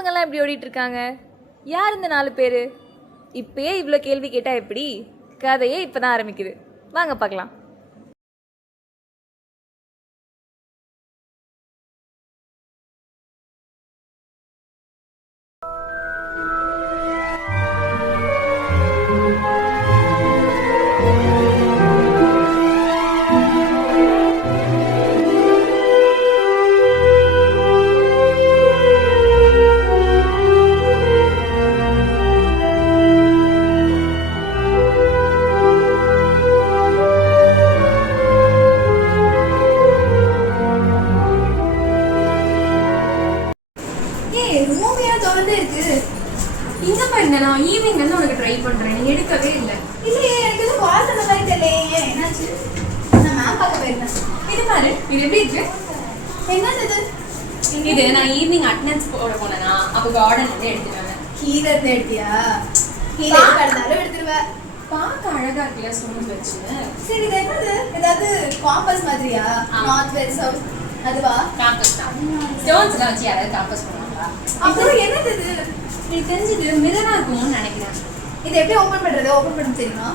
இவங்கெல்லாம் எப்படி ஓடிட்டு இருக்காங்க? யார் இந்த 4 பேர்? இப்பயே இவ்வளோ கேள்வி கேட்டால் எப்படி? கதையே இப்போ தான் ஆரம்பிக்குது. வாங்க பார்க்கலாம். நான் ஈவினிங் வந்து உனக்கு ட்ரை பண்றேன், நீ எடுக்கவே இல்லை. இல்லையே, எனக்கு எதுவும் வாசல் அந்த மாதிரி தெரியலையே. என்னாச்சு? நான் மேம் பார்க்க போயிருந்தேன். இது பாரு, இது எப்படி இருக்கு? என்னது இது? இது நான் ஈவினிங் அட்டெண்டன்ஸ் போட போனேன்னா அப்போ கார்டன் வந்து எடுத்துட்டாங்க. கீழே இருந்து எடுத்தியா? கீழே கடந்தாலும் எடுத்துருவேன். பார்க்க அழகா இருக்குல்ல ஸ்டோன்ஸ் வச்சு. சரி, இது என்னது? ஏதாவது காம்பஸ் மாதிரியா? நார்த் வெஸ்ட் சவுத் அதுவா? காம்பஸ் தான். ஸ்டோன்ஸ்லாம் வச்சு யாராவது காம்பஸ் பண்ணுவாங்களா? அப்புறம் என்னது இது? எனக்கு தெரிஞ்சது மிரரா இருக்கும்னு நினைக்கிறேன். இது எப்படி ஓபன் பண்றது? ஓபன் பண்ண தெரியுமா?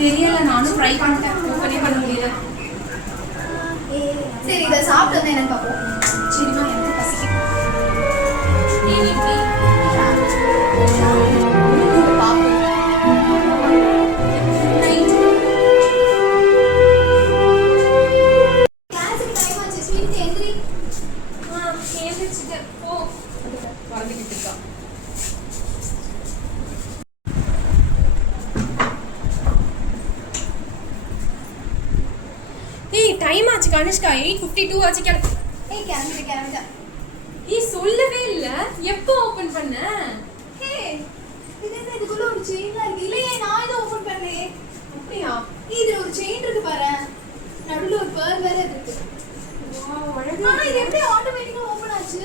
தெரியல, நானும் ட்ரை பண்ணிட்டேன், ஓபனே பண்ண முடியல. சரி, இதை சாப்பிட்டு வந்து என்னன்னு பார்ப்போம். சரிம்மா, எனக்கு பசிக்குது. டைம் ஆச்சு கனிஷ்கா, 8:52 ஆச்சு. கிளம்பிட்டேன். சொல்லவே இல்ல, எப்போ ஓபன் பண்ண? இதுக்குள்ள ஒரு செயின் இருக்கு. இல்லையே, நான் இதை ஓபன் பண்ணலையே. அப்படியா? இதுல ஒரு செயின் இருக்கு பாரு, நடுவுல ஒரு பேர்ல் வேற இருக்கு. ஆனா இது எப்படி ஆட்டோமேட்டிக்கா ஓபன் ஆச்சு?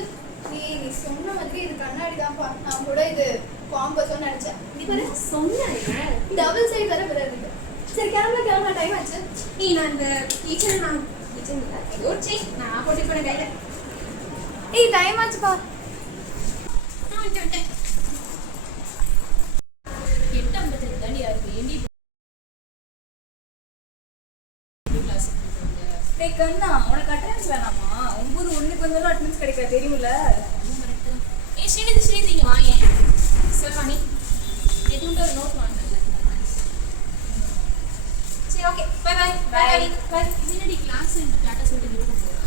நீ சொன்ன மாதிரி இது கண்ணாடி தான்ப்பா. நான் கூட இது காம்பஸோ நினைச்சேன். நீ பாரு, சொன்னேன் டபுள் சைடு வேற வேற இருக்கு. சரி, கிளம்ப டைம் ஆச்சு. நான் இந்த கிச்சன்ல ஒரு செயின் நான் போட்டு போன கையில. டைம் ஆச்சுப்பா. கண்ணா, உனக்கு அட்டெண்டன்ஸ் வேணாமா? 9:01 வந்தாலும் அட்டெண்டன்ஸ் கிடைக்காது, தெரியுமில்ல? ஸ்ரீதிங்க வாங்க சொல்வானி எதுவும் ஒரு நோட் வாங்கல. சரி, okay, bye bye bye bye. என்னடி கிளாஸ் டாட்டா சொல்லிட்டு இருக்க போறா?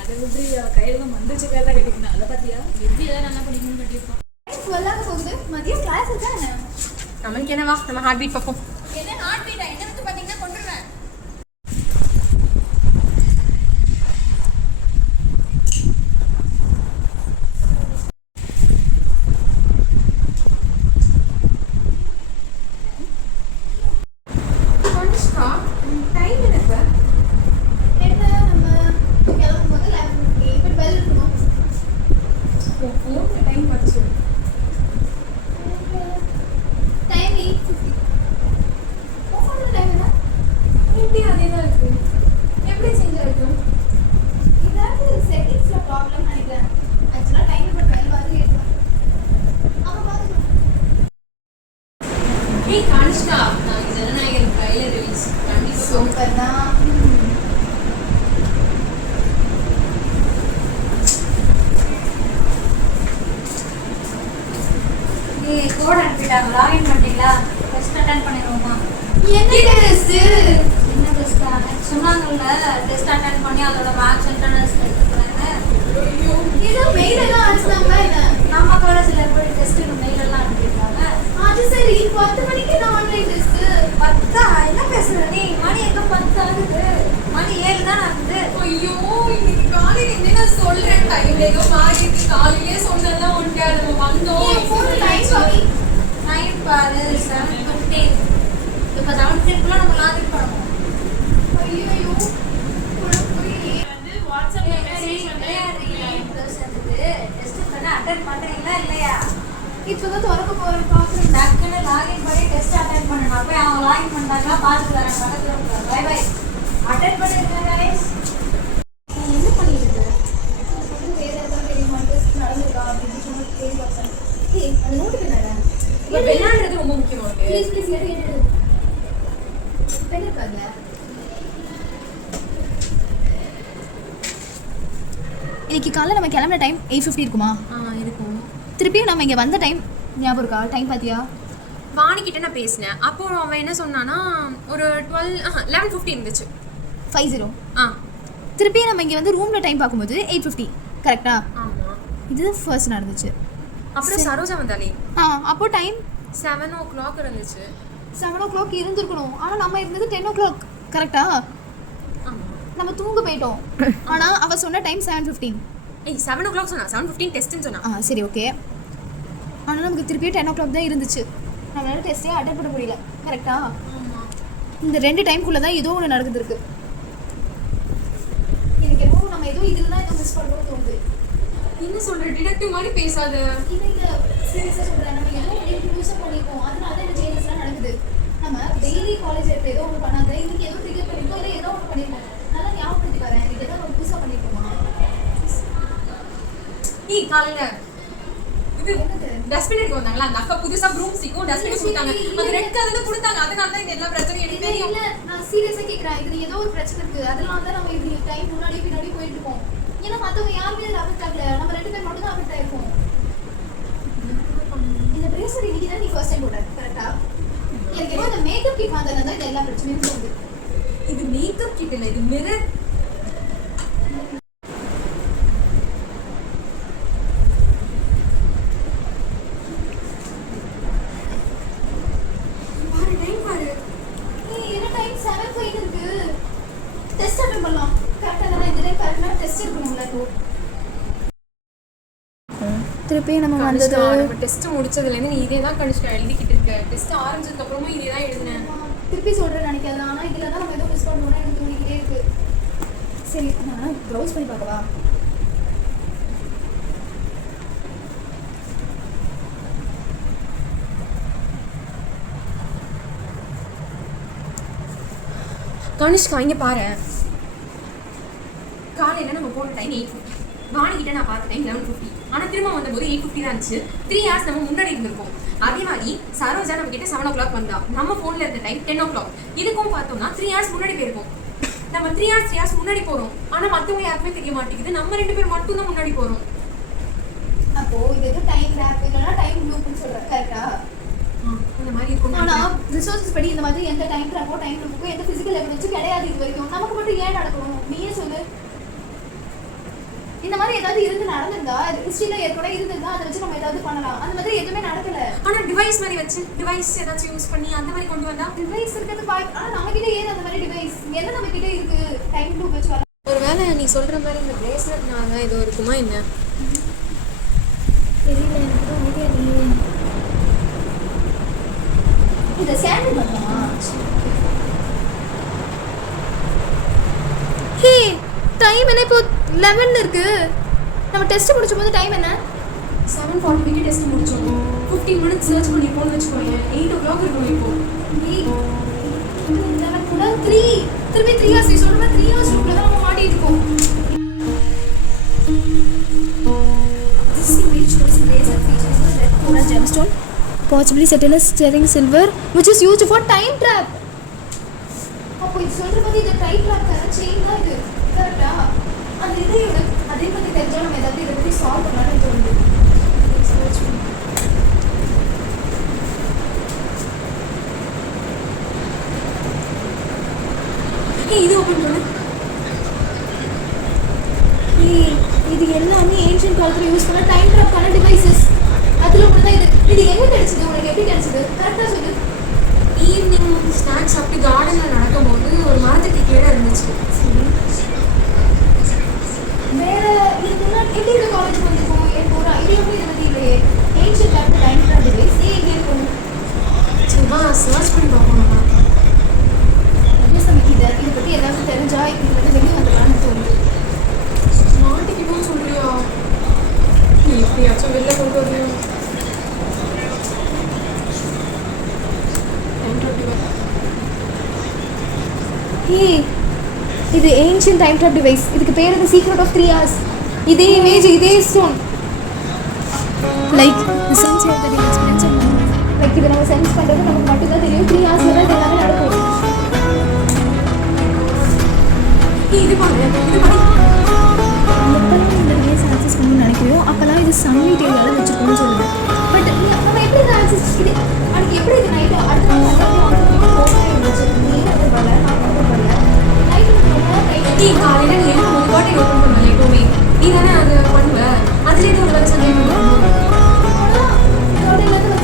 அதை விட்டு கையில தான் மந்திரிச்ச கையில தான் கட்டிக்கணும். அதை பார்த்தியா? எப்படி ஏதாவது நல்லா படிக்கணும்னு கட்டியிருப்பான். சொல்லாத போகுது. மதியம் கிளாஸ் இருக்கா என்ன? நம்மளுக்கு என்னவா, நம்ம ஹார்ட் பீட் பார்ப்போம். என்ன ஹார்ட் பீட்டா? என்ன வந்து பாத்தீங்கன்னா கொண்டுருவேன். கோட் அனுப்பிட்டாங்க, லாகின் பண்ணிட்டீங்களா? டெஸ்ட் அட்டெண்ட் பண்ணிடுவோமா? என்ன டெஸ்ட்? என்ன டெஸ்ட்டா? சொன்னாங்கல்ல, டெஸ்ட் அட்டெண்ட் பண்ணி அதோட மார்க்ஸ் இன்டர்னல்ஸ் எடுத்துக்கிறாங்க. ஏதோ மெயில் எல்லாம் அனுப்பிச்சாங்களா என்ன? நம்ம காலேஜில் எப்படி டெஸ்ட்டுக்கு மெயில் எல்லாம் அனுப்பியிருக்காங்க. அது சரி, 10 மணிக்கு என்ன ஆன்லைன் டெஸ்ட்? 10 என்ன பேசுற நீ? மணி எங்க 10 ஆகுது? மணி 7 தான் ஆகுது. ஐயோ, இன்னைக்கு காலையில என்ன சொல்றேன், டைம் ஏதோ மாறி காலையிலே சொன்னதான் உண்டு. நம்ம வந்தோம். டைம் பாரு, 7:15. இப்போ 7:15 நம்ம லாகின் பண்ணணும். ஐயோ, வாட்ஸ்அப்ல மெசேஜ் டெஸ்ட் பண்ண அட்டெண்ட் பண்றீங்களா இல்லையா? இப்பதான் திறக்க போறேன், பாக்குறேன். டக்குன்னு லாகின் பண்ணி டெஸ்ட் அட்டெண்ட் பண்ணணும். அப்போ அவங்க லாகின் பண்ணாங்களா பார்த்துட்டு வரேன். பக்கத்தில் பை பை. அட்டெண்ட் பண்ணிருக்கேன் கைஸ். என்ன பண்ணிட்டு இருக்க? வேற ஏதாவது தெரியுமா? டெஸ்ட் நடந்துருக்கா அப்படின்னு சொல்லி கேள்வி ப்ளீஸ் ப்ளீஸ் எடு பென் இருக்காங்க. இன்னைக்கு காலைல நம்ம கிளம்புற டைம் 8:50 இருக்குமா? இருக்கும். திருப்பியும் நம்ம இங்கே வந்த டைம் ஞாபகம் இருக்கா? டைம் பார்த்தியா? வாணிக்கிட்ட நான் பேசினேன். அப்போ அவன் என்ன சொன்னான்னா ஒரு 11:50 இருந்துச்சு. 50. ஆ திருப்பியும் நம்ம இங்கே வந்து ரூமில் டைம் பார்க்கும்போது 8:50 கரெக்டா? ஆமாம். இது ஃபர்ஸ்ட் நடந்துச்சு. அப்புறம் சரோஜா வந்தாலே அப்போ டைம் 7 o'clock இருந்துச்சு. 7 o'clock இருந்திருக்கணும். ஆனால் நம்ம இருந்தது 10 o'clock கரெக்டா? ஆமாம். நம்ம தூங்க போயிட்டோம். ஆனால் அவள் சொன்ன டைம் 7:15. 7 o'clock சொன்னா. 7:15 டெஸ்ட்டுன்னு சொன்னா. சரி ஓகே. ஆனால் நமக்கு திருப்பியும் 10 o'clock தான் இருந்துச்சு. நம்மளால டெஸ்ட்டே அட்டெண்ட் பண்ண முடியல கரெக்டா? ஆமாம். இந்த 2 டைம்குள்ளே தான் ஏதோ ஒன்று நடக்குதுருக்கு. எனக்கு என்னவோ நம்ம ஏதோ இதில் தான் ஏதோ மிஸ் பண்ணுறோம்னு தோணுது. என்ன சொல்ற? டிடெக்டிவ் மாதிரி பேசாத. இல்லை சீரியஸாக சொல்கிறேன். நம்ம ஏதோ ஒன்று யூஸாக பண்ணியிருக்கோம். அதனால தான் இந்த சேஞ்சஸ்லாம் நடக்குது. நம்ம டெய்லி காலேஜ் எடுத்து ஏதோ ஒன்று பண்ணாத இன்னைக்கு ஏதோ ட்ரிகர் பண்ணியிருக்கோம். இல்லை ஏதோ ஒன்று பண்ணியிருக்கோம். நல்லா ஞாபகப்படுத்தி வரேன். இது ஏதோ நம்ம புதுசாக பண்ணியிருக்கோமா? காலையில இது டஸ்ட்பின் எடுக்க வந்தாங்களா அந்த அக்கா புதுசா ப்ரூம் சீக்கும் டஸ்ட்பின் கொடுத்தாங்க. அந்த ரெட் கலர்ல கொடுத்தாங்க. அதனால தான் இந்த எல்லா பிரச்சனையும் எனக்கு தெரியும். இல்லை நான் சீரியஸாக கேட்குறேன். இது ஏதோ ஒரு பிரச்சனை இருக்குது. அதனால தான் நம்ம இப்படி டைம் முன்னாடி பின்னாடி போயிட்டு இருக்கோம். ஏன்னா மற்றவங்க யாருமே இதில் அஃபெக்ட் ஆகல. நம்ம 2 பேர் மட்டும் தான் அஃபெக்ட் ஆயிருக்கோம். இந்த பிரேஸ்லெட் இன்னைக்கு தான் நீ ஃபர்ஸ்ட் டைம் போடுற கரெக்டா? எனக்கு ஏதோ இந்த மேக்கப் கிட் வந்ததுல தான் இந்த எல்லா பிரச்சனையும் தோணுது. இது மேக்கப் கிட் இல்ல, இது மிரர். பாரு டைம் பாரு. என்ன டைம் 7:05 இருக்கு. டெஸ்ட் அட்டெண்ட் பண்ணலாம். கரெக்டா தான? இந்த டைம் கரெக்ட்டா டெஸ்ட் இருக்கணும்ல இப்போ. திருப்பி நம்ம வந்தது நம்ம டெஸ்ட் முடிச்சதுல இருந்து நீ இதே தான் கணிஷ்கா எழுதிக்கிட்டு இருக்க. டெஸ்ட் ஆரம்பிச்சதுக்கு அப்புறமா இதே தான் எழுதினேன். திருப்பி சொல்றேன் நினைக்காத. ஆனா இதுல தான் நம்ம ஏதோ மிஸ் பண்ணுவோம்னு எனக்கு தோணிக்கிட்டே இருக்கு. சரி நான் ப்ரௌஸ் பண்ணி பார்க்கவா? கனிஷ்கா இங்க பாரு. காலையில நம்ம போன டைம் 8:50. வாணிக்கிட்ட நான் பார்த்த டைம் 11:50. ஆனால் திரும்ப வந்தபோது 8:50 தான் இருந்துச்சு. 3 hours நம்ம முன்னாடி இருந்திருக்கோம். அதே மாதிரி சரோஜா நம்ம கிட்ட 7 o'clock வந்தா. நம்ம ஃபோனில் இருந்த டைம் 10 o'clock. இதுக்கும் பார்த்தோம்னா 3 hours முன்னாடி போயிருக்கோம். நம்ம 3 hours முன்னாடி போகிறோம். ஆனால் மற்றவங்க யாருக்குமே தெரிய மாட்டேங்குது. நம்ம 2 பேர் மட்டும் தான் முன்னாடி போகிறோம். அப்போ இது எது டைம் ரேப் இல்லைன்னா டைம் லூப்னு சொல்கிறேன் கரெக்டா? அந்த மாதிரி இருக்கும். ஆனால் ரிசோர்ஸஸ் படி இந்த மாதிரி எந்த டைம் ரேப்போ டைம் லூப்புக்கோ எந்த ஃபிசிக்கல் எவிடன்ஸும் கிடையாது இது வரைக்கும். நமக்கு மட்டும் ஏன் நடக்கணும்? நீயே சொல்லு. இந்த மாதிரி ஏதாவது இருந்து நடந்திருந்தா ஹிஸ்டரியில் ஏற்கனவே இருந்திருந்தா அதை வச்சு நம்ம ஏதாவது பண்ணலாம். அந்த மாதிரி எதுவுமே நடக்கல. ஆனால் டிவைஸ் மாதிரி வச்சு டிவைஸ் ஏதாச்சும் யூஸ் பண்ணி அந்த மாதிரி கொண்டு வந்தா டிவைஸ் இருக்கிறது வாய்ப்பு. ஆனால் நம்மகிட்ட ஏன் அந்த மாதிரி டிவைஸ் என்ன நம்மகிட்ட இருக்கு டைம் லூப் வச்சு வரலாம்? ஒருவேளை நீ சொல்கிற மாதிரி இந்த பிரேஸ்லெட்னால தான் ஏதோ இருக்குமா என்ன? தெரியல எனக்கு தான் ஐடியா இல்லையே. இதை சேண்டில் பண்ணலாமா? ஹே டைம் என்ன இப்போ 11 இருக்கு. நம்ம டெஸ்ட் முடிச்சும் போது டைம் என்ன? 7:40 டெஸ்ட் முடிச்சோம். 15 minutes சர்ச் பண்ணி போன்னு வச்சுக்கோங்க. 8 o'clock இருக்கணும் இப்போ. 11 கூட 3 திருப்பி 3 hours. நீ சொல்ற மாதிரி 3 hours ரூம்ல தான் நம்ம மாட்டிட்டு இருக்கோம். This image shows laser features of red coral gemstone, possibly set in a sterling silver, which is used for time trap. அப்போ இது சொல்ற மாதிரி இந்த டைம் ட்ராப் தர செயின் தான் இது கரெக்டா? அந்த இதையோட அதே மாதிரி தெரிஞ்சா நம்ம ஏதாவது இதை பற்றி சால்வ் பண்ணலாம்னு தோணுது. சர்ச் பண்ணி இது ஓப்பன் பண்ணு. இது எல்லாமே ஏன்ஷியன்ட் காலத்தில் யூஸ் பண்ண டைம் ட்ராப்பான டிவைசஸ். அதில் ஒன்று தான் இது எங்கே கிடைச்சது? உனக்கு எப்படி கிடைச்சது? கரெக்டாக சொல்லு. ஈவினிங் ஸ்நாக்ஸ் சாப்பிட்டு கார்டனில் நடக்கும்போது ஒரு மரத்துக்கு கீழே இருந்துச்சு. வேற இதுக்கு முன்னாடி எப்படி இந்த காலேஜ் வந்துருக்கோம்? எனக்கு ஒரு ஐடியாவே இதை பற்றி இல்லையே. ஏன்ஷியன்ட் காலத்தில் டைம் ட்ராப் டிவைஸ் எங்கே இருக்கும்? சும்மா சர்ச் பண்ணி பார்ப்போம். நமக்கு இதை பற்றி ஏதாவது தெரிஞ்சா இது வந்து வெளியே வந்துடலான்னு தோணுது. மாட்டிக்கிட்டோன்னு சொல்றியா? நீ எப்படியாச்சும் வெளில கொண்டு வரலையோ? இது ஏன்ஷியன்ட் டைம் ட்ராப் டிவைஸ். இதுக்கு பேர் தி சீக்ரெட் ஆஃப் 3 hours. இதே இமேஜ் இதே stone like the sense of the experience of like இதை நம்ம சென்ஸ் பண்ணுறது நமக்கு மட்டும்தான் தெரியும். 3 ஹார்ஸில் தான் இது எல்லாமே நடக்கும். இது பாரு எப்போல்லாம் இந்த ரேஸ் ஆக்சஸ் பண்ணணும்னு நினைக்கிறியோ அப்போல்லாம் இது சன்லைட் ஏரியாவில் வச்சுருக்கோம்னு சொல்லுது. பட் நம்ம எப்படி இதை ஆக்சஸ் இது அதுக்கு எப்படி இது நைட்டு அடுத்த நாள் போகவே இருந்துச்சு. நீ வந்து வரல, நான் வந்து வரல. நைட்டு நீ காலையில் நீ என்ன ஒரு வாட்டி ஓப்பன் பண்ணல எப்பவுமே நீ தானே அது பண்ணுவ அதுலேயே ஒரு வேலை சண்டை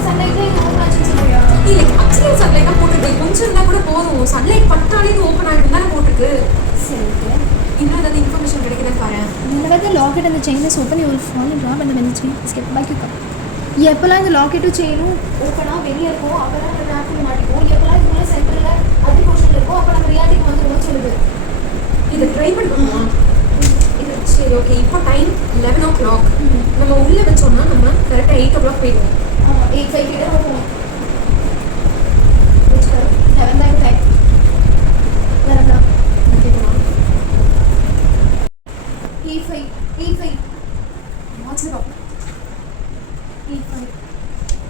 சன்லைட்டில் இது ஓப்பன் ஆச்சுன்னு சொல்லுவியா? இல்லை ஆக்சுவலி சன்லைட் தான் போட்டிருக்கு கொஞ்சம் இருந்தால் கூட போதும் சன்லைட் பட்டாலே இது ஓப்பன் ஆகிட்டு தானே போட்டிருக்கு சரி ஓகே. இன்னும் ஏதாவது இன்ஃபர்மேஷன் கிடைக்குதுன்னு பாரு Whenever the locket and the chain is open, you will fall and drop, and when the chain is kept back, you come. எப்போல்லாம் இந்த லாக்கெட்டும் செயினும் ஓப்பனாக வெளியே இருக்கும் அப்போல்லாம் நம்ம ட்ராஃபிக் மாட்டிக்கும். எப்போல்லாம் இதுக்குள்ள சென்டரில் அது போர்ஷன் இருக்கும் அப்போ நம்ம ரியாலிட்டிக்கு வந்துடுவோம்னு சொல்லுது. இதை ட்ரை பண்ணுவோமா இது சரி ஓகே இப்போ டைம் 11 o'clock நம்ம உள்ளே வச்சோம்னா நம்ம கரெக்டாக 8 o'clock போயிடுவோம் ஆமாம் 8:05 கிட்ட போவோம். வச்சுக்கோ 11 தான் டைம். வரலாம் ஓகேவா 8:05 வாட்ஸ்அப் 8:05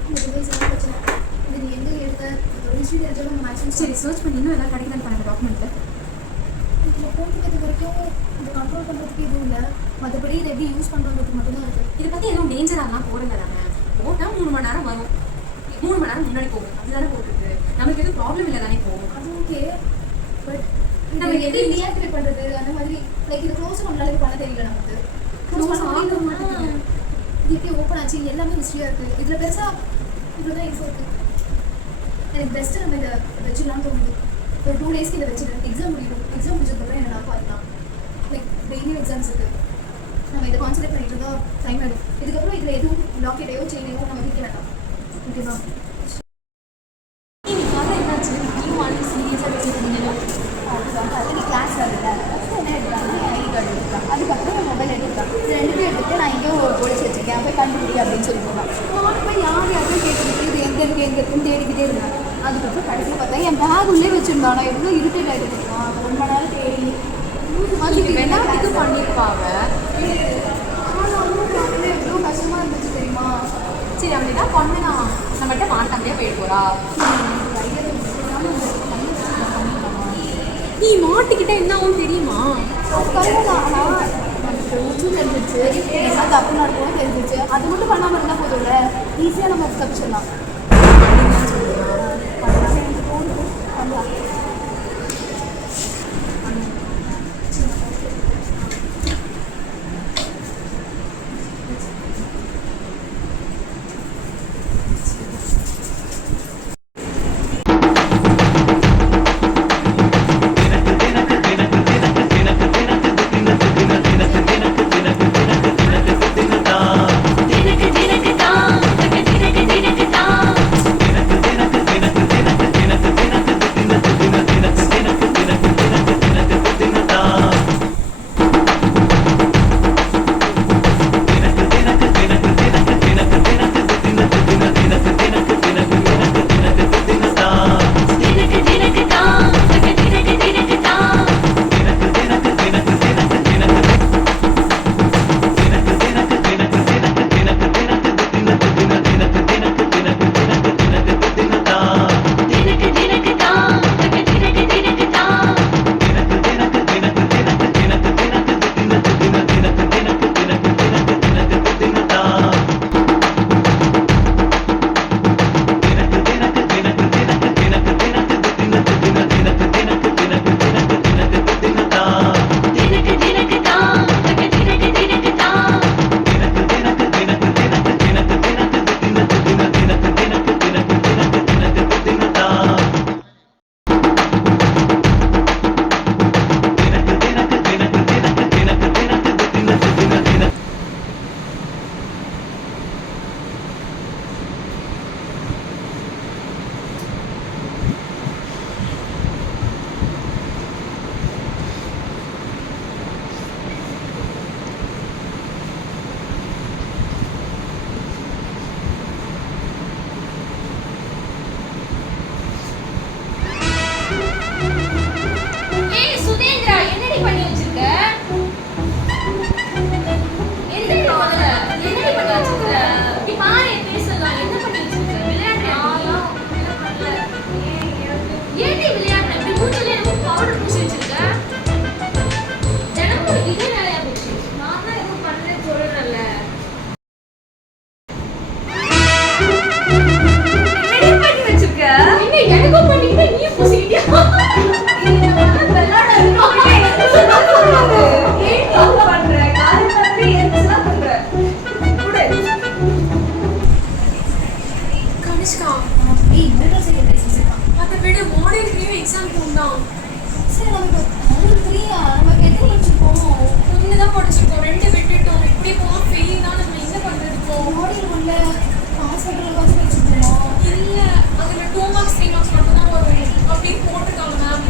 இந்த டிவைஸ் எல்லாம் பிரச்சனை. இது நீ எங்கே எடுத்த ஹிஸ்ட்ரி தெரிஞ்சோட மேக்ஸிமம் சரி சர்ச் பண்ணி இன்னும் எதாவது கிடைக்குதான்னு பாருங்க டாக்குமெண்ட்டில் இதில் போட்டுக்கிறது வரைக்கும் இதை கண்ட்ரோல் பண்ணுறதுக்கு எதுவும் இல்லை. மற்றபடி இதை எப்படி யூஸ் பண்ணுறதுக்கு மட்டும்தான் இருக்குது. இதை பற்றி எதுவும் டேஞ்சராலாம் போடுங்க தானே போட்டால் 3 மணி நேரம் வரும் 3 மணி நேரம் முன்னாடி போகும் அதுதானே போட்டுருக்கு நமக்கு எதுவும் ப்ராப்ளம் இல்லை தானே போகும் அது ஓகே. பட் நம்ம நம்ம எப்படி எப்படி டீஆக்டிவேட் பண்ணுறது அந்த மாதிரி லைக் இது க்ளோஸ் நம்மளால பண்ண தெரியல நமக்கு. க்ளோஸ் Close பண்ண ஆக மாட்டேங்குது. இது எப்படி ஓப்பன் ஆச்சு எல்லாமே ஹிஸ்ட்ரியாக இருக்குது. இதில் பெருசாக இவ்வளோ தான் இன்ஃபோ இருக்குது. எனக்கு பெஸ்ட்டு நம்ம இதை வச்சிடலாம்னு தோணுது. ஒரு 2 டேஸ்க்கு இதை வச்சுருக்கேன். எக்ஸாம் முடிஞ்சதுக்கப்புறம் என்ன நான் பார்க்கலாம். லைக் டெய்லியும் எக்ஸாம்ஸ் இருக்குது. நம்ம இதை கான்சன்ட்ரேட் பண்ணிட்டு இருந்தால் டைம் ஆகிடும். இதுக்கப்புறம் இதில் எதுவும் லாக்கெட்டையோ செயினையோ நம்ம வைக்க வேண்டாம். ஓகேவா? இன்னைக்கு காலை என்னாச்சு நீ மார்னிங் சீரியஸாக பேசிட்டு இருந்தீங்க அதுதான் அது கிளாஸ் வரல. ஃபஸ்ட்டு என்ன எடுத்தாங்க ஐடி கார்டு எடுத்தான். அதுக்கப்புறம் என் மொபைல் எடுத்தான். இது 2 பேர் எடுத்துட்டு நான் எங்கேயோ ஒழிச்சு வச்சிருக்கேன் போய் கண்டுபிடி அப்படின்னு சொல்லி போனேன். நானும் போய் யாரையும் கேட்டுக்கிட்டு இது எங்கே இருக்குன்னு தேடிக்கிட்டே இருந்தேன். அதுக்கப்புறம் கடைசியில் பார்த்தா என் பேக் உள்ளே வச்சுருந்தான். நான் எவ்வளோ இரிட்டேட் ஆகிட்டு இருக்கேன். ரொம்ப நாள் தேடி வேணா இது பண்ணிருப்பாங்க ஆனால் எவ்வளோ கஷ்டமாக இருந்துச்சு தெரியுமா? சரி அவன் என்ன பண்ணுனா நம்மகிட்ட மாட்டாமையே போயிட்டு போறா நீ மாட்டிக்கிட்ட என்ன ஆகும் தெரியுமா தெரிஞ்சிச்சு என்ன தப்பு நடக்கும் தெரிஞ்சிச்சு. அது மட்டும் பண்ணாமல் இருந்தால் போதும்ல ஈஸியாக நம்ம தப்பிச்சிடலாம். பண்ணலாம். சரி நம்ம இப்போ 3 நம்ம எத்தனை படிச்சிருக்கோம்? ஒன்று தான் படிச்சிருக்கோம், 2 விட்டுட்டோம். இப்படி போனால் ஃபெயில் தான். நம்ம என்ன பண்ணுறது இப்போ? மாடியில் உள்ள ஹாஸ்பிட்டலில் காசு படிச்சிருக்கோம். இல்லை, அதில் 2 மார்க்ஸ் 3 மார்க்ஸ் மட்டும் தான் வரும் அப்படின்னு போட்டிருக்காங்க மேம்.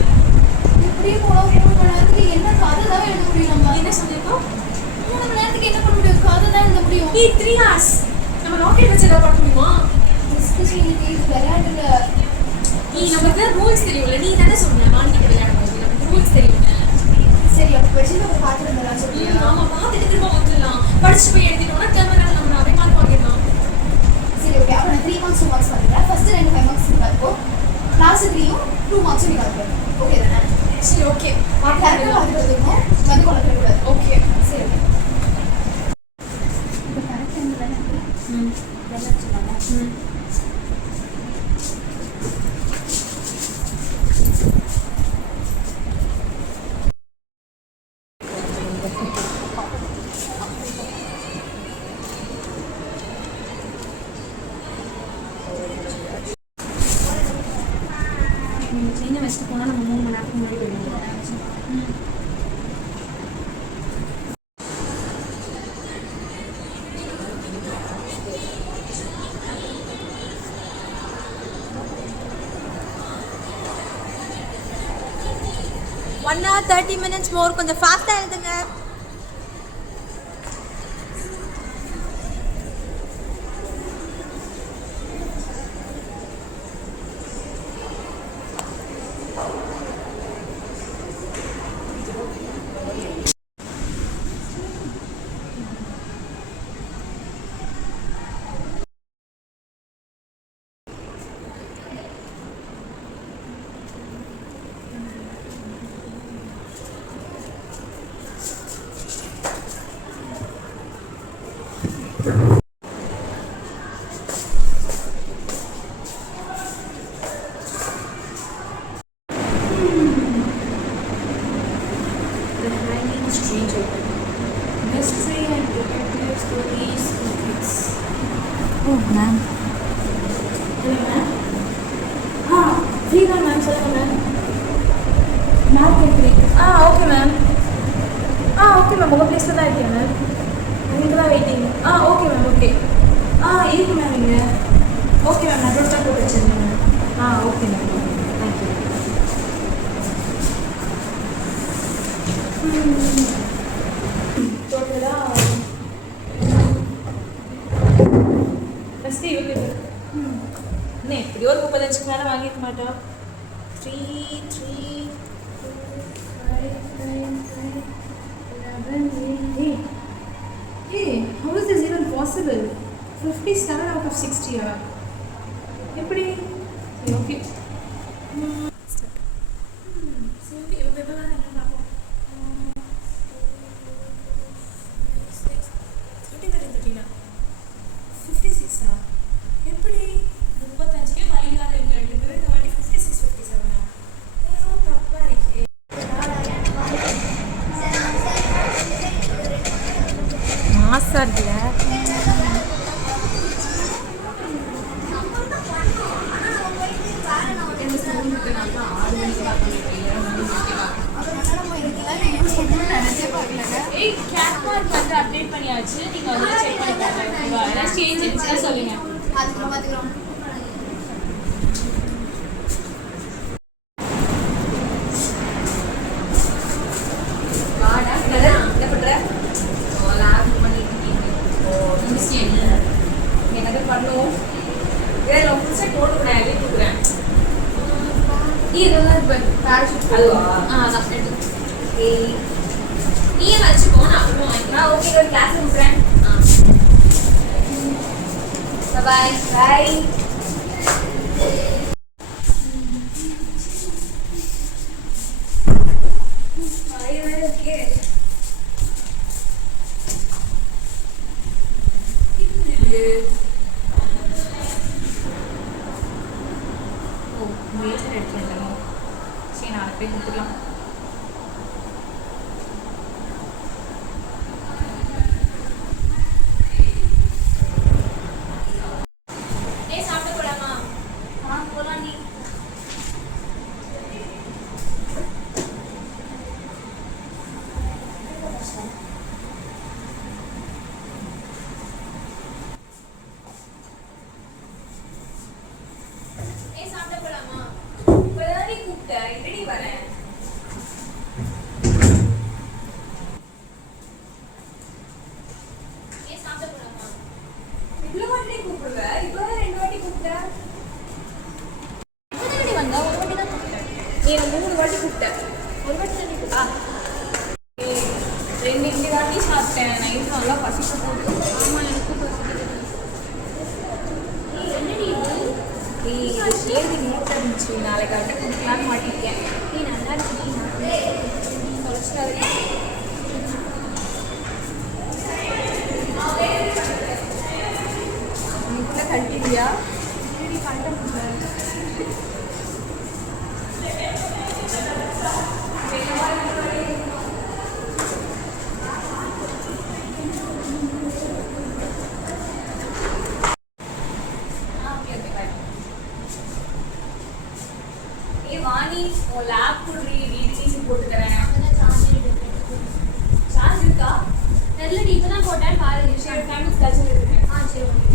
இப்படியே போனால் 3 மணி நேரத்துக்கு என்ன கதை தான் எழுத முடியும்? நம்ம என்ன சொல்லியிருக்கோம்? 3 மணி நேரத்துக்கு என்ன பண்ண முடியும்? கதை தான் எழுத முடியும். 3 hours நம்ம ராக்கெட் வச்சு ஏதாவது பண்ண முடியுமா? எஸ்பெஷலி விளையாட்டுல நமக்கு தான் ரூல்ஸ் தெரியும்ல. நீ தானே சொன்ன வாங்கிட்டு விளையாடும்போது நமக்கு ரூல்ஸ் தெரியும்ல. சரி அப்போ படிச்சு நம்ம பார்த்துட்டு இருந்தலாம் சொல்லியா? ஆமா, பார்த்துட்டு திரும்ப வந்துடலாம். படிச்சுட்டு போய் எழுதிட்டோம்னா கேமரா நம்ம அதே மாதிரி வாங்கிடலாம். சரி ஓகே, அப்போ நான் 3 மார்க்ஸ் 2 மார்க்ஸ் பண்ணுறேன். ஃபஸ்ட்டு 2 5 மார்க்ஸ் பார்ப்போம். லாஸ்ட் 3யும் 2 மார்க்ஸும் நீ பார்ப்போம். ஓகே தானே? சரி ஓகே, கரெக்டாக பார்த்துட்டு வந்துடணும், வந்து குழப்பிடக்கூடாது. ஓகே. சரி இப்போ கரெக்ட் டைம் தானே என்ன சொன்னாங்க? செயினை வச்சுட்டு போனால் நம்ம 3 மணி நேரத்துக்கு முன்னாடி போயிடுவோம். One hour 30 minutes more. கொஞ்சம் ஃபாஸ்ட்டாக எழுதுங்க. The hanging strange open. Mystery and detective stories in kids. Oh ma'am, Hello ma'am. Free தான் ma'am, சொல்லுங்க ma'am. Market 3. Okay ma'am. Okay ma'am, உங்கள் பிளேஸில் தான் இருக்கேன் ma'am. இங்கே தான் வெயிட்டிங். Okay ma'am, okay. இருக்கு மேம் இங்கே. ஓகே மேம், நான் ரோட் தான் போட்டு வச்சுருந்தேன் மேம். Okay ma'am, thank you. டோட்டலாக ஃபஸ்ட்டு இவங்க என்ன எப்படியோ ஒரு 35 மேலே வாங்கிக்க மாட்டா. 3 3 2 5 9 10 11 8. Hey, how is this even possible? 57 out of 60. எப்படி? ஓகே. சரி, இவங்க எப்போதான் என்ன பார்ப்போம். 56 எப்படி? 35க்கே வழியில்லாத இவங்க 2 பேரும் இந்த வாட்டி 56 57 ஏதோ தப்பாக இருக்கே. மாசா இருக்குல்ல. கேட்மார்க் வந்து அப்டேட் பண்ணியாச்சு. நீங்கள் வந்து செக் பண்ணி பாருங்க. ஏதாவது சேஞ்ச் இருந்துச்சுன்னா சொல்லுங்க. அதுக்கு பார்த்துக்கிறோம். என்ன பண்ணுற? லேப் பண்ணிட்டு என்னது பண்ணுவோம். இதில் ஃபுல் செட் போட்டு நான் எழுதி கொடுக்குறேன். இதெல்லாம் இப்போ பேராஷூட் அதுவா? அதான் எடுத்து. நீயே வச்சுக்கோ, நான் அப்புறமா வாங்கிக்கலாம். ஓகே, ஒரு கிளாஸ் கொடுக்குறேன். பாய் பாய். ஓகே. ஓ, வெயிட் எடுத்துருந்தோம். சரி, நாளை போய் கொடுத்துக்கலாம். போகலாம் நீ. 3 வாட்டி கூப்பிட்டேன். ஒரு வாட்டி தானே ஆ ஏய், 2 இட்லி வாட்டி சாப்பிட்டேன். நைட்டு நல்லா பசிக்க போகுது. ஆமாம் எனக்கும் பசிக்குது. என்னடி இது? கேள்வி நோட் இருந்துச்சு. நாளைக்கு அட்டை கொடுக்கலான்னு மாட்டிருக்கேன். நீ நல்லா இருக்கு. தொலைச்சிடாதே. உனக்குள்ள கட்டிடியா? என்னடி பண்ண முடியல. வாணி உன் லேப் குடுறி டிடிசி போட்டு தரேன். அதான் சார்ஜ் சார்ஜ் இருக்கா? தெரியலடி இப்பதான் போட்டேன் பாரு. சரி 5 minutes கழிச்சு எடுக்கிறேன். சரி ஓகே.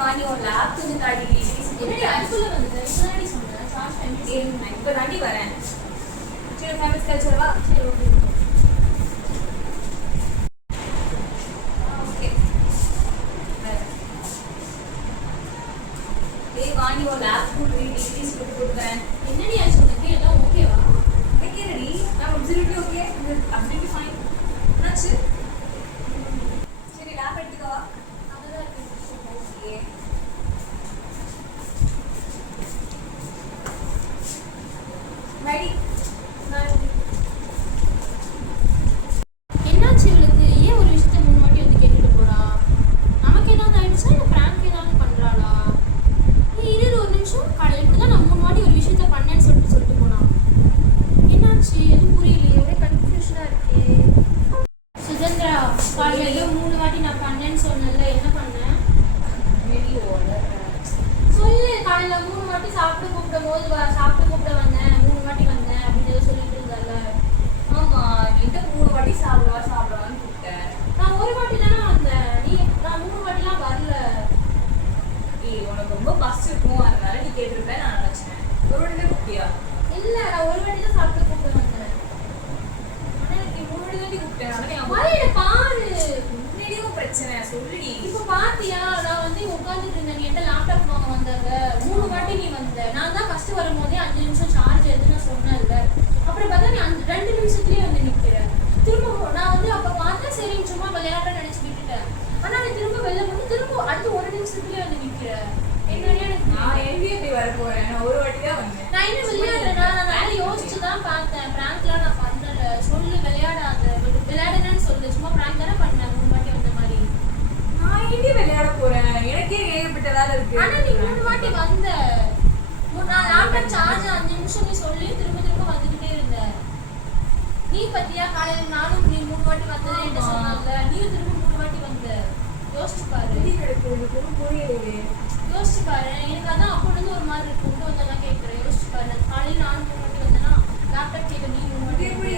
வாணி உன் லேப் கொஞ்சம் தாடி டிடிசி போட்டு என்னடி தரேன். அதுக்குள்ள வந்து இப்பதானடி சொன்னேன் சார்ஜ் டைம். நான் இப்போ தாண்டி வரேன். சரி 5 minutes கழிச்சு வரவா? சரி ஓகே. ஓகே. வாணி உன் லேப் குடுறி டிடிசி போட்டு தரேன். என்னடி ஆச்சு உனக்கு? எல்லாம் ஓகேவா? எனக்கு என்னடி? நான் அப்சல்யூட்லி ஓகே. Absolutely fine. என்னாச்சு? சரி லேப் எடுத்துக்கவா? அதான் இருக்கு. ஓகே. ரெடி? என்னாச்சு இவளுக்கு? ஏன் ஒரு விஷயத்த 3 வாட்டி வந்து கேட்டுட்டு போறா? நமக்கு ஏதாவது ஆயிடுச்சா இல்லை பிராங்க் ஏதாவது பண்றாளா? நீ இரு ஒரு நிமிஷம். காலையில தான் நான் 3 வாட்டி ஒரு விஷயத்த பண்ணேன்னு சொல்லிட்டு போனா. என்னாச்சு? எதுவும் புரியலையே. ஒரே கன்ஃபியூஷனா இருக்கே. சுதந்திரா, காலையில 3 வாட்டி நான் பண்ணேன்னு சொன்னேன்ல, என்ன பண்ணேன்? சொல்லு. காலையில 3 வாட்டி சாப்பிட்டு கூப்பிடும் போது சாப்பிட்டு கூப்பிட வந்தேன், 3 வாட்டி வந்தேன் அப்படின்னு ஏதோ சொல்லிட்டு இருந்தால. ஆமா, நீங்க 3 வாட்டி சாப்பிடவான்னு கூப்பிட்டேன். நான் ஒரு வாட்டி தானே வந்தேன். நான் 3 வாட்டிலாம் வரல. உனக்கு ரொம்ப பஸ் இருக்கும், அதனால நீ கேட்டிருப்பேன் நான் நினைச்சேன். ஒரு வாட்டி தான் கூப்பிட்டியா? இல்ல, நான் ஒரு வாட்டி தான் சாப்பிட்டு கூப்பிட வந்தேன். ஆனா எனக்கு 3 வாட்டி தான் கூப்பிட்டேன். ஆனா நீ வரையில பாரு. முன்னாடியும் பிரச்சனை சொல்லுடி. இப்ப பாத்தியா, நான் வந்து உட்காந்துட்டு இருந்தேன். நீ என்கிட்ட லேப்டாப் வாங்க வந்தாங்க. 3 வாட்டி நீ வந்த. நான் தான் ஃபர்ஸ்ட் வரும்போதே 5 நிமிஷம் சார்ஜ் எடுத்துன்னு சொன்னேன்ல. அப்புறம் பார்த்தா நீ 2 நிமிஷத்துலயே வந்து நிக்கிற. திரும்ப நான் வந்து அப்ப பார்த்தேன், சரி சும்மா விளையாட நினைச்சு விட்டுட்டேன். ஆனா நீ திரும்ப வெளில வந்து திரும்ப அடுத்து 1 நிமிஷத்துலயே வந்து நிக்கிற. என்னன்னு எனக்கு நான் எப்படி எப்படி வர போறேன்? நான் ஒரு வாட்டி தான் வந்தேன். நான் என்ன விளையாடுறேன்னா, நான் நல்லா யோசிச்சு தான் பார்த்தேன். பிராங்க்லாம் நான் பண்ணல. சொல்லு விளையாடாத. விளையாடுனேன்னு சொல்லு. சும்மா பிராங்க் தானே பண்ணேன் 3 வாட்டி வந்த மாதிரி. நான் எப்படி விளையாட போறேன்? எனக்கே ஏகப்பட்ட வேலை இருக்கு. ஆனா நீ 3 வாட்டி வந்த. நான் லேப்டாப் சார்ஜ் 5 நிமிஷம் நீ சொல்லி திரும்ப திரும்ப வந்துகிட்டே இருந்த. நீ பத்தியா காலையில நானும் நீ 3 வாட்டி வந்தது என்கிட்ட சொன்னாங்க. நீயும் திரும்ப 3 வாட்டி வந்த. யோசிச்சு பாரு. எப்படி கிடைக்கும்? எனக்கு ஒன்றும் புரியலையே. யோசிச்சு பாரு. எனக்கு அதான் அப்போ இருந்து ஒரு மாதிரி இருக்கு. கொண்டு வந்தா கேட்குறேன். யோசிச்சு பாரு. நான் காலையில நானும் 3 வாட்டி வந்தேன்னா லேப்டாப் கேட்க நீ 3 வாட்டி எப்படி?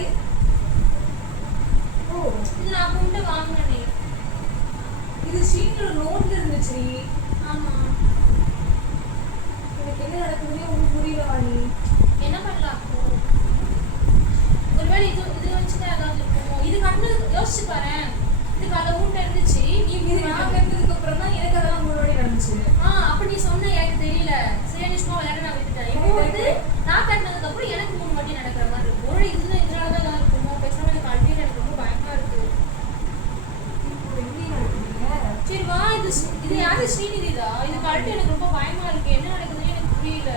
ஓ, இது நான் அப்போ வாங்கினேனே. இது ஷீட்ல நோட்ல இருந்துச்சு. ஆமா. எனக்கு என்ன நடக்குதுன்னே ஒன்றும் புரியல வாணி. என்ன பண்ணலாம் அப்போ? ஒருவேளை இது வச்சுதான் ஏதாவது இருக்குமோ? இது கண்ணு யோசிச்சு பாரு. இதுக்கு அதை ஊட்ட இருந்துச்சு. நீ இது நான் கேட்டதுக்கு அப்புறம் தான் எனக்கு அதெல்லாம் 3 வாட்டி நடந்துச்சு. அப்ப நீ சொன்ன எனக்கு தெரியல. சரி நீ சும்மா விளையாட நான் விட்டுட்டேன். இப்போ வந்து நான் கட்டினதுக்கு அப்புறம் எனக்கு 3 வாட்டி நடக்கிற மாதிரி இருக்கும். ஒரு இதனாலதான் ஏதாவது இருக்குமோ? பேசாம எனக்கு அல்டியில் எனக்கு ரொம்ப பயமா இருக்கு. இப்போ எப்படி நடக்குதுங்க? சரி வா. இது யாரு? ஸ்ரீநிதிதா? இது கழட்டு. எனக்கு ரொம்ப பயமா இருக்கு. என்ன நடக்குதுன்னு எனக்கு புரியல.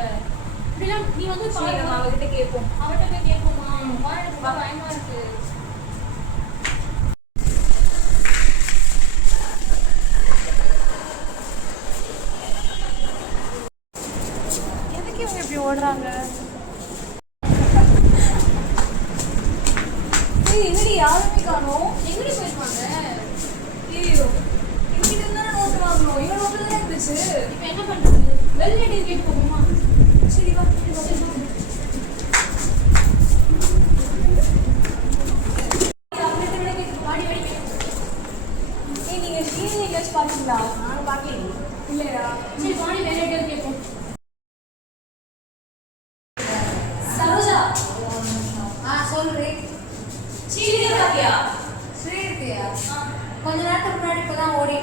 இப்படிலாம் நீ வந்து சரி, நம்ம அவகிட்ட கேட்போம். அவட்ட போய் கேட்போமா? வா, எனக்கு ரொம்ப பயமா இருக்கு. எதுக்கு இவங்க இப்படி ஓடுறாங்க? என்னடி யாருமே காணோம்? எங்கடி போயிருப்பாங்க? ஐயோ, இவங்கிட்ட இருந்தா நோட்டு வாங்கணும். இவன் நோட்டு தானே இருந்துச்சு. இப்ப என்ன பண்றது? வெளில கேட்டு போகுமா? சரி வா, சரி வா, சரி வா. வாடி வாடி. நீங்க ஸ்ரீநிதி எங்கேயாச்சும் பாத்தீங்களா? நானும் பாக்கலையே. இல்லையா? சரி வாடி வேற கேட்போம். சரோஜா, சொல்லு. ஸ்ரீநிதி பாத்தியா? ஸ்ரீநிதியா? கொஞ்ச நேரத்துக்கு முன்னாடி இப்பதான் ஓடி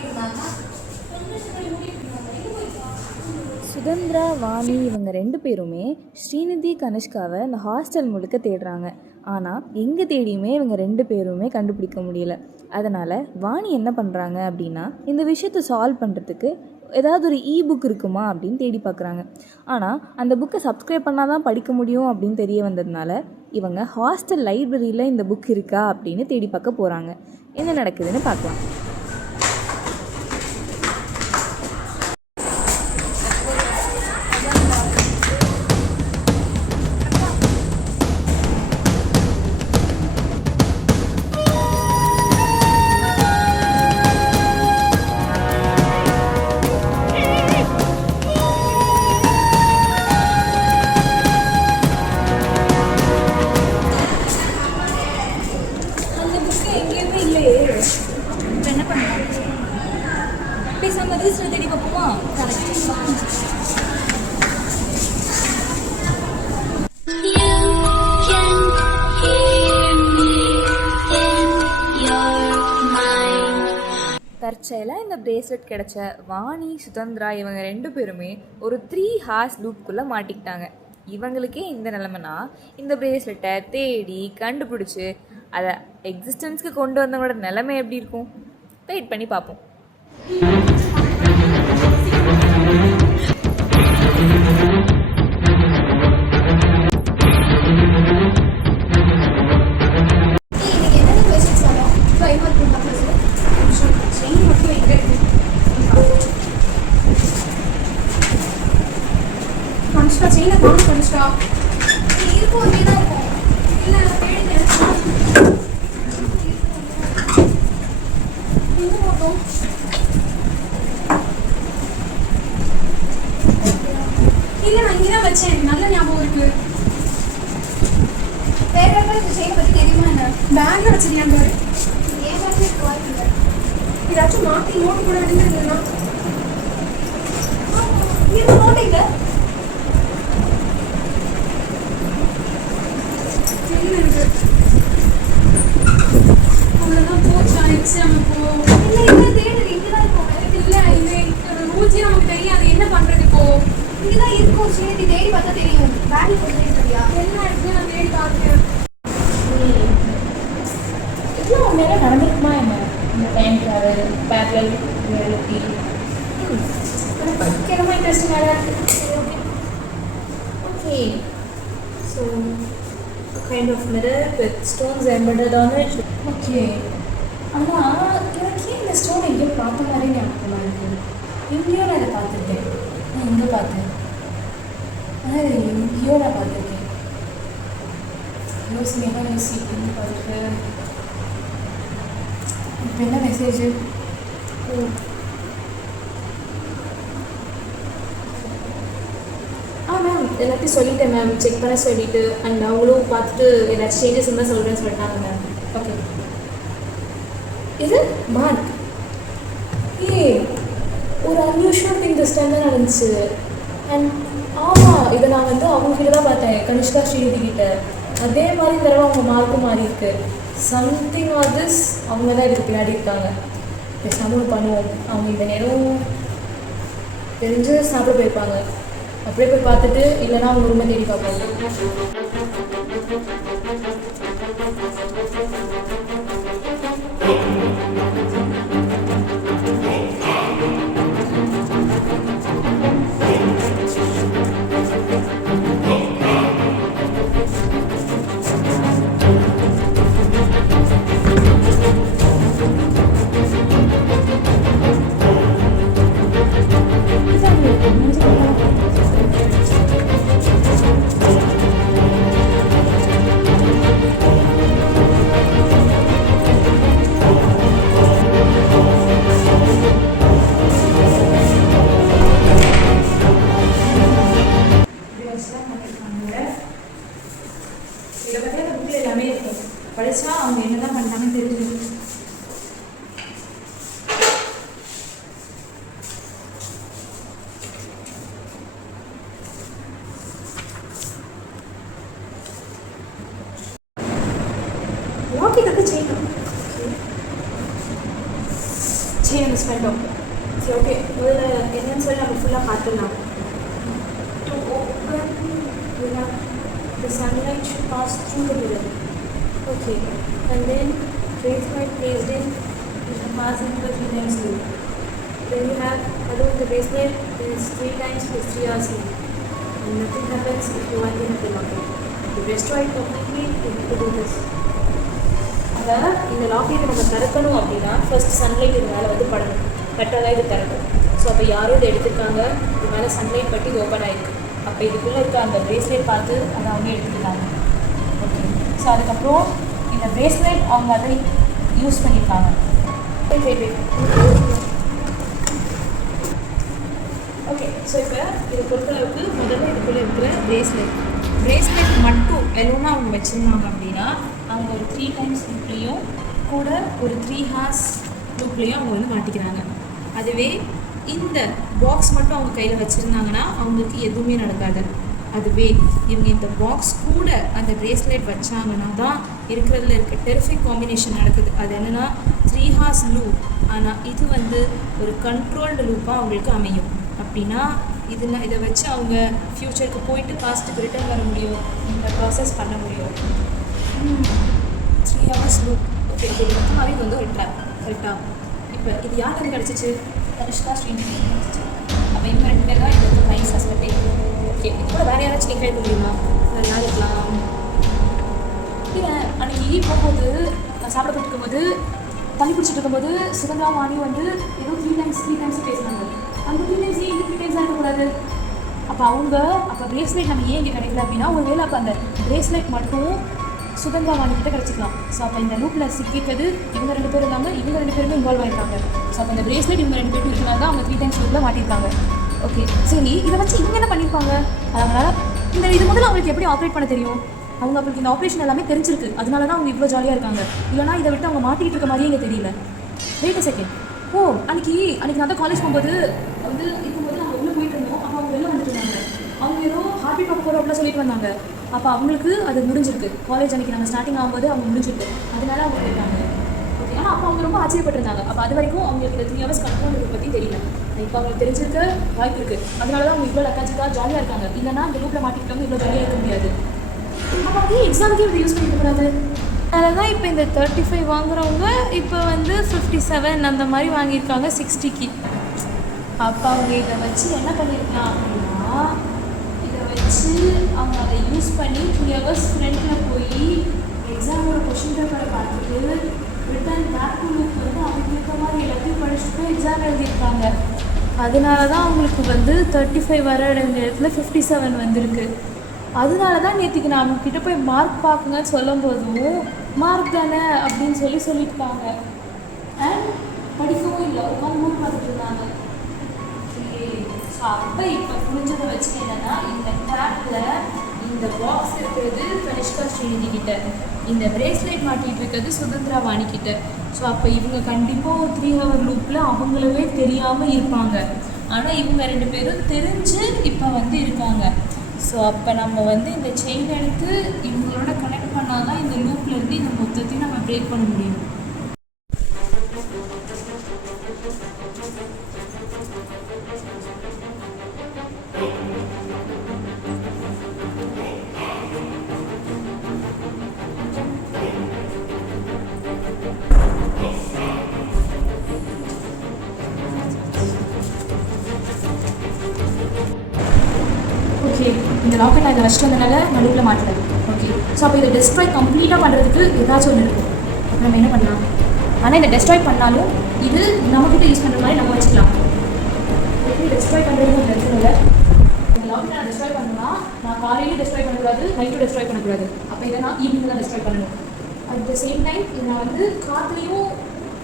சுதந்திரா, வாணி இவங்க 2 பேருமே ஸ்ரீநிதி, கனிஷ்காவை இந்த ஹாஸ்டல் முழுக்க தேடுறாங்க. ஆனால் எங்கே தேடியுமே இவங்க 2 பேருமே கண்டுபிடிக்க முடியல. அதனால் வாணி என்ன பண்ணுறாங்க அப்படின்னா, இந்த விஷயத்தை சால்வ் பண்ணுறதுக்கு ஏதாவது ஒரு புக் இருக்குமா அப்படின்னு தேடி பார்க்குறாங்க. ஆனால் அந்த புக்கை சப்ஸ்கிரைப் பண்ணால் தான் படிக்க முடியும் அப்படின்னு தெரிய வந்ததுனால இவங்க ஹாஸ்டல் லைப்ரரியில் இந்த புக் இருக்கா அப்படின்னு தேடி பார்க்க போகிறாங்க. என்ன நடக்குதுன்னு பார்க்கலாம். அந்த புக்கு எங்கேயுமே இல்லையே. இப்போ என்ன பண்ணலாம்? பேசாமல் ரீல்ஸில் தேடி பார்ப்போமா? தற்செயலாக இந்த பிரேஸ்லெட் கிடச்ச வாணி, சுதந்திரா இவங்க 2 பேருமே ஒரு 3 ஹார்ஸ் லூப்புக்குள்ளே மாட்டிக்கிட்டாங்க. இவங்களுக்கே இந்த நிலைமைனா இந்த பிரேஸ்லெட்டை தேடி கண்டுபிடிச்சி அதை எக்ஸிஸ்டன்ஸ்க்கு கொண்டு வந்தவங்களோட நிலைமை எப்படி இருக்கும்? வெயிட் பண்ணி பார்ப்போம். இன்னைக்கு என்னென்ன கொஸ்டின்ஸ் வரும்? 5 மார்க் கொடுத்தா செயின் மட்டும் எங்கே கனிஷ்கா செயினை காணும். கனிஷ்கா இருக்கும், இங்கே தான் இருக்கும். இல்லை தேடிங்க எங்கே போட்டோம்? இல்லை நான் இங்கே தான் வச்சேன். நல்ல ஞாபகம் இருக்கு. வேற யாருக்காவது இந்த செயின் பற்றி தெரியுமா என்ன? பேக்கில் வச்சிருக்கேன் பாரு. ஏன் மாதிரி இருக்க வாய்ப்பு இல்லை. ஏதாச்சும் மாற்றி நோட்டு கூட இருந்ததுன்னா இது நோட் இல்லை. இருக்கு அவ்வளோதான் போச்சா எக்ஸாம் இப்போ? இல்லை இங்கே தேடுது, இங்கே தான் இருக்கும். இல்லை இது ரூல்ஸே நமக்கு தெரியாது. என்ன பண்ணுறது இப்போ? இங்கே தான் இருக்கும். சரி தேடி பார்த்தா தெரியும். பேக்கில் கொஞ்சம் தெரியா? என்ன இருக்கு நான் தேடி பார்க்குறேன். இதெல்லாம் உண்மையிலே நடந்திருக்குமா என்ன? இந்த டைம் ட்ராவல், பேரலல் ரியாலிட்டி பயங்கரமாக இன்ட்ரெஸ்டிங்காக தான் இருக்குது. Okay, so a kind of mirror with stones embedded on it. Okay ஆனால் எனக்கு இந்த ஸ்டோன் எங்கேயோ பார்த்த மாதிரி ஞாபகமாக இருக்குது. எங்கேயோ நான் இதை பார்த்துருக்கேன். நான் எங்கே பார்த்தேன்? ஆனால் இது எங்கேயோ நான் பார்த்துருக்கேன். யோசிங்க யோசி எங்கே பார்த்துருக்கேன்? இப்போ என்ன மெசேஜ்? மேம் எல்லாத்தையும் சொல்லிட்டேன் மேம். செக் பண்ண சொல்லிவிட்டு அண்ட் அவங்களும் பார்த்துட்டு ஏதாச்சும் சேஞ்சஸ் இருந்தால் சொல்கிறேன்னு சொல்லிட்டாங்க மேம். ஓகே இது மார்க். ஒரு அன்யூஷுவல் திங் திஸ் டைம் தான் நடந்துச்சு. அண்ட் ஆமாம் இதை நான் வந்து அவங்ககிட்ட தான் பார்த்தேன், கனிஷ்கா, ஸ்ரீநிதி கிட்ட. அதே மாதிரி இந்த தடவை அவங்க மார்க்கும் மாறி இருக்கு. சம்திங் ஆர் திஸ் அவங்க தான் இதுக்கு பின்னாடி இருக்காங்க. பேசாமல் பண்ணுவோம். அவங்க இந்த நேரம் தெரிஞ்சு சாப்பிட போயிருப்பாங்க. அப்படியே போய் பார்த்துட்டு இல்லைன்னா அவங்க ரூமை தேடி பார்ப்போம். இதை பற்றி அந்த புக்கில் எல்லாமே இருக்கும். படித்தா அவங்க என்ன தான் பண்ணுறாங்கன்னு தெரிஞ்சுக்கணும். வாக்கி தக்க செய்யணும். செயின் மிஸ் பண்ணிட்டோம். சரி ஓகே, முதல்ல என்னன்னு சொல்லி நம்ம ஃபுல்லாக பார்த்துடலாம். open, we have the sunlight should pass through the mirror. Okay, and then trace light placed in, we should pass into the 3 times loop. Then you have along the bracelet, there is 3 times plus 3 hours loop. And nothing happens if you want to have the locket. To destroy it completely, you have to do this. அதாவது இந்த லாக்கெட்டை நம்ம திறக்கணும் அப்படின்னா first sunlight இது மேலே வந்து படணும், பட்டால் தான் இது திறக்கும். ஸோ அப்போ யாரும் இதை எடுத்துருக்காங்க, இது மேலே சன்லைட் பட்டு இது ஓப்பன் ஆகிருக்கு. அப்போ இதுக்குள்ளே இருக்க அந்த பிரேஸ்லெட் பார்த்து அதை அவங்க எடுத்துக்கிட்டாங்க. ஓகே, ஸோ அதுக்கப்புறம் இந்த பிரேஸ்லெட் அவங்க அதை யூஸ் பண்ணியிருக்காங்க. ஓகே, ஸோ இப்போ இது பொறுத்தளவுக்கு முதல்ல இதுக்குள்ளே இருக்கிற பிரேஸ்லெட் மட்டும் எல்லோனா அவங்க வச்சுருந்தாங்க அப்படின்னா அவங்க ஒரு 3 டைம்ஸ் லூப்லேயும் கூட ஒரு 3 ஹார்ஸ் லூப்லேயும் அவங்க வந்து மாட்டிக்கிறாங்க. அதுவே இந்த பாக்ஸ் மட்டும் அவங்க கையில் வச்சுருந்தாங்கன்னா அவங்களுக்கு எதுவுமே நடக்காது. அதுவே இவங்க இந்த பாக்ஸ் கூட அந்த பிரேஸ்லெட் வச்சாங்கன்னா தான் இருக்கிறதுல இருக்க டெரிஃபிக் காம்பினேஷன் நடக்குது. அது என்னென்னா 3 ஹார்ஸ் லூப். ஆனால் இது வந்து ஒரு கண்ட்ரோல்டு லூப்பாக அவங்களுக்கு அமையும். அப்படின்னா இதை வச்சு அவங்க ஃப்யூச்சருக்கு போயிட்டு பாஸ்ட்டுக்கு ரிட்டர்ன் வர முடியும், இந்த ப்ராசஸ் பண்ண முடியும். 3 ஹவர்ஸ் லூப். ஓகே, இது மொத்தமாகவே இது வந்து ஒரு ட்ராப். கரெக்டாக இப்போ இது யாருக்கு கிடச்சிச்சு? தனுஷ்கா, ஸ்ரீநிதி கிடச்சிச்சு. அப்போ இவங்க 2 பேர் தான் இது வந்து மைண்ட் சஸ்பெக்டே. ஓகே, இது கூட வேறு யாராச்சும் நீங்கள் கேட்க முடியுமா? வேறு யார் இருக்கலாம்? இல்லை, அன்றைக்கி போகும்போது சாப்பிட போயிட்டு இருக்கும்போது தண்ணி பிடிச்சிட்டு இருக்கும்போது சுகந்தா வாணி வந்து ஏதோ 3 டைம்ஸ் பேசுனாங்க. அந்த 3 டைம்ஸ் ஏன் 3 டைம்ஸாக இருக்கக்கூடாது? அப்போ பிரேஸ்லெட் நம்ம ஏன் இங்கே கிடைக்கல அப்படின்னா ஒருவேளை அப்போ அந்த பிரேஸ்லெட் மட்டும் சுகந்தா வாணிக்கிட்ட கிடச்சிக்கலாம். ஸோ அப்போ இந்த லூப்பில் சிக்கிக்கிறது இவங்க 2 பேரும் இல்லாமல் இவங்க 2 பேருமே இன்வால்வ் ஆகிருக்காங்க. ஸோ அப்போ இந்த பிரேஸ்லெட் இவங்க 2 பேரும் இருக்கிறனால தான் அவங்க 3 டைம்ஸ் லூப்பில் மாட்டியிருக்காங்க. ஓகே, சரி, இதை வச்சு இவங்க என்ன பண்ணியிருப்பாங்க? அதனால் இது முதல்ல அவங்களுக்கு எப்படி ஆப்ரேட் பண்ண தெரியும்? அவங்களுக்கு இந்த ஆப்ரேஷன் எல்லாமே தெரிஞ்சிருக்கு, அதனால தான் அவங்க இவ்வளோ ஜாலியாக இருக்காங்க. இல்லைனா இதை விட்டு அவங்க மாட்டிகிட்டு இருக்க மாதிரியே இங்கே தெரியல. Wait a second. அன்றைக்கி நான் தான் காலேஜ் போகும்போது வந்து இருக்கும்போது நாங்கள் உள்ளே போயிட்டு இருந்தோம். அப்போ அவங்க வெளில வந்துட்டு இருந்தாங்க. அவங்க ஏதோ ஹாப்பி பார்க்க போகிறோம் அப்படிலாம் சொல்லிட்டு வந்தாங்க. அப்போ அவங்களுக்கு அது முடிஞ்சிருக்கு. காலேஜ் அன்றைக்கி நாங்கள் ஸ்டார்டிங் ஆகும்போது அவங்க முடிஞ்சிருக்கு, அதனால அவங்க போயிருக்காங்க. ஓகே, ஆனால் அப்போ அவங்க ரொம்ப ஆச்சரியப்பட்டிருந்தாங்க. அப்போ அது வரைக்கும் அவங்களுக்கு இந்த 3 ஹவர்ஸ் கண்ட்ரோல் பற்றி தெரியல. இப்போ அவங்களுக்கு தெரிஞ்சிருக்க வாய்ப்பு இருக்குது. அதனால தான் அவங்க இவ்வளோ லக்காச்சிக்காக ஜாலியாக இருக்காங்க. இல்லைனா இந்த லூப்பில் மாட்டிக்கிட்டவங்க இவ்வளோ ஜாலியாக இருக்க முடியாது. அப்போ வந்து எக்ஸாமுக்கே இதை யூஸ் பண்ணிக்கக்கூடாது. அதனால தான் இப்போ இந்த 35 வாங்குறவங்க இப்போ வந்து 57 அந்த மாதிரி வாங்கியிருக்காங்க 60க்கு. அப்போ அவங்க இதை வச்சு என்ன பண்ணியிருக்கலாம் அப்படின்னா, இதை வச்சு அவங்க அதை யூஸ் பண்ணி 3 ஹவர்ஸ் ஃப்ரெண்டில் போய் எக்ஸாமோட கொஷின் பேப்பரை பார்த்துட்டு ரிட்டர்ன் பேக் டு லூப் வந்து அவங்க இருக்க மாதிரி எல்லாத்தையும் படிச்சுட்டு எக்ஸாம் எழுதியிருக்காங்க. அதனால தான் அவங்களுக்கு வந்து 35 வர இடத்துல 57 வந்திருக்கு. அதனால தான் நேற்றுக்கு நான் அவங்கக்கிட்ட போய் மார்க் பார்க்குங்கன்னு சொல்லும் போதும் மார்க் தானே அப்படின்னு சொல்லியிருக்காங்க. அண்ட் படிக்கவும் இல்லை, உட்காந்து மூணு பார்த்துட்டு இருந்தாங்க. ஸோ அப்போ இப்போ புரிஞ்சதை வச்சு என்னென்னா, இந்த ட்ராப்பில் இந்த பாக்ஸ் இருக்கிறது கனிஷ்கா ஸ்ரீநிதி கிட்ட, இந்த பிரேஸ்லெட் மாட்டிகிட்டு இருக்கிறது சுதந்திரா வாணி கிட்ட. ஸோ அப்போ இவங்க கண்டிப்பாக ஒரு 3 ஹவர் லூப்பில் அவங்களவே தெரியாமல் இருப்பாங்க. ஆனால் இவங்க 2 பேரும் தெரிஞ்சு இப்போ வந்து இருக்காங்க. ஸோ அப்போ நம்ம வந்து இந்த செயின் எடுத்து இவங்களோட கனெக்ட் பண்ணால் தான் இந்த லூப்லேருந்து இந்த மொத்தத்தையும் நம்ம பிரேக் பண்ண முடியும். ஓகே, இந்த லாக்கெட் நான் இதை வச்சுட்டு வந்தனால நடுவில் மாட்டல. ஓகே, ஸோ அப்போ இதை டெஸ்ட்ராய் கம்ப்ளீட்டாக பண்ணுறதுக்கு ஏதாச்சும் ஒன்று இருக்கும். அப்போ நம்ம என்ன பண்ணலாம்? ஆனால் இதை டெஸ்ட்ராய் பண்ணாலும் இது நம்மக்கிட்ட யூஸ் பண்ணுற மாதிரி நம்ம வச்சுக்கலாம். எப்படி டெஸ்ட்ராய் பண்ணுறதுன்னு ஒரு பிரச்சனை இல்லை. இந்த லாக்கெட் நான் டெஸ்ட்ராய் பண்ணணும்னா நான் காலையிலேயே டெஸ்ட்ராய் பண்ணக்கூடாது, நைட்டும் டெஸ்ட்ராய் பண்ணக்கூடாது. அப்போ இதை நான் ஈவினிங் தான் டெஸ்ட்ராய் பண்ணணும். அட் த சேம் டைம் இதை நான் வந்து காற்றுலையும்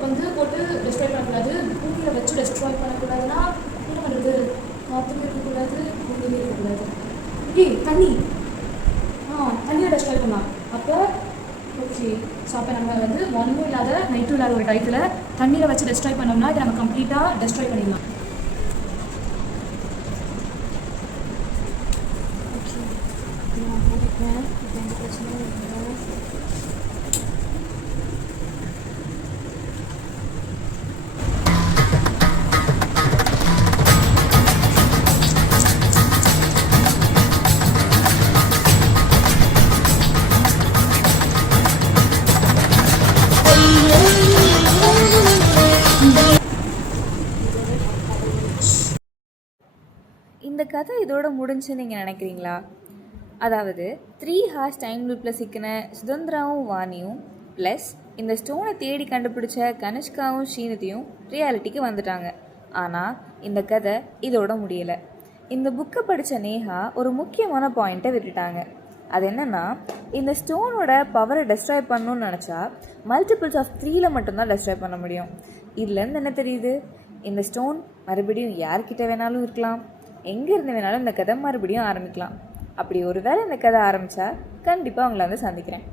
வந்து போட்டு டெஸ்ட்ராய் பண்ணக்கூடாது, பூமியில் வச்சு டெஸ்ட்ராய் பண்ணக்கூடாதுன்னா என்ன பண்ணுறது? காற்றுலையும் இருக்கக்கூடாது, பூமியிலே இருக்கக்கூடாது. தண்ணி தண்ணியை டெஸ்ட்ராய் பண்ணலாம். அப்போ ஓகே, ஸோ அப்போ நம்ம வந்து ஒன்றும் இல்லாத நைட்டும் இல்லாத ஒரு டயத்தில் தண்ணியில் வச்சு டெஸ்ட்ராய் பண்ணோம்னா இதை நம்ம கம்ப்ளீட்டாக டெஸ்ட்ராய் பண்ணிடலாம். ஓகே, நான் போட்டுக்கிறேன். இப்போ எந்த பிரச்சனையும் இல்லை. இந்த கதை இதோட முடிஞ்சுன்னு நீங்கள் நினைக்கிறீங்களா? அதாவது 3 ஹார்ஸ் டைம் லூப்பில் சிக்கின சுதந்திராவும் வாணியும் ப்ளஸ் இந்த ஸ்டோனை தேடி கண்டுபிடிச்ச கனிஷ்காவும் ஸ்ரீநிதியும் ரியாலிட்டிக்கு வந்துட்டாங்க. ஆனால் இந்த கதை இதோட முடியலை. இந்த புக்கை படித்த நேஹா ஒரு முக்கியமான பாயிண்ட்டை விட்டுட்டாங்க. அது என்னென்னா, இந்த ஸ்டோனோட பவரை டெஸ்ட்ராய் பண்ணணும்னு நினச்சா மல்டிபிள்ஸ் ஆஃப் 3ல மட்டும்தான் டெஸ்ட்ராய் பண்ண முடியும். இதுலேருந்து என்ன தெரியுது? இந்த ஸ்டோன் மறுபடியும் யார்கிட்ட வேணாலும் இருக்கலாம், எங்கேருந்து வேணாலும் இந்த கதை மறுபடியும் ஆரம்பிக்கலாம். அப்படி ஒரு வேளை இந்த கதை ஆரம்பித்தா கண்டிப்பாக அவங்கள வந்து சந்திக்கிறேன்.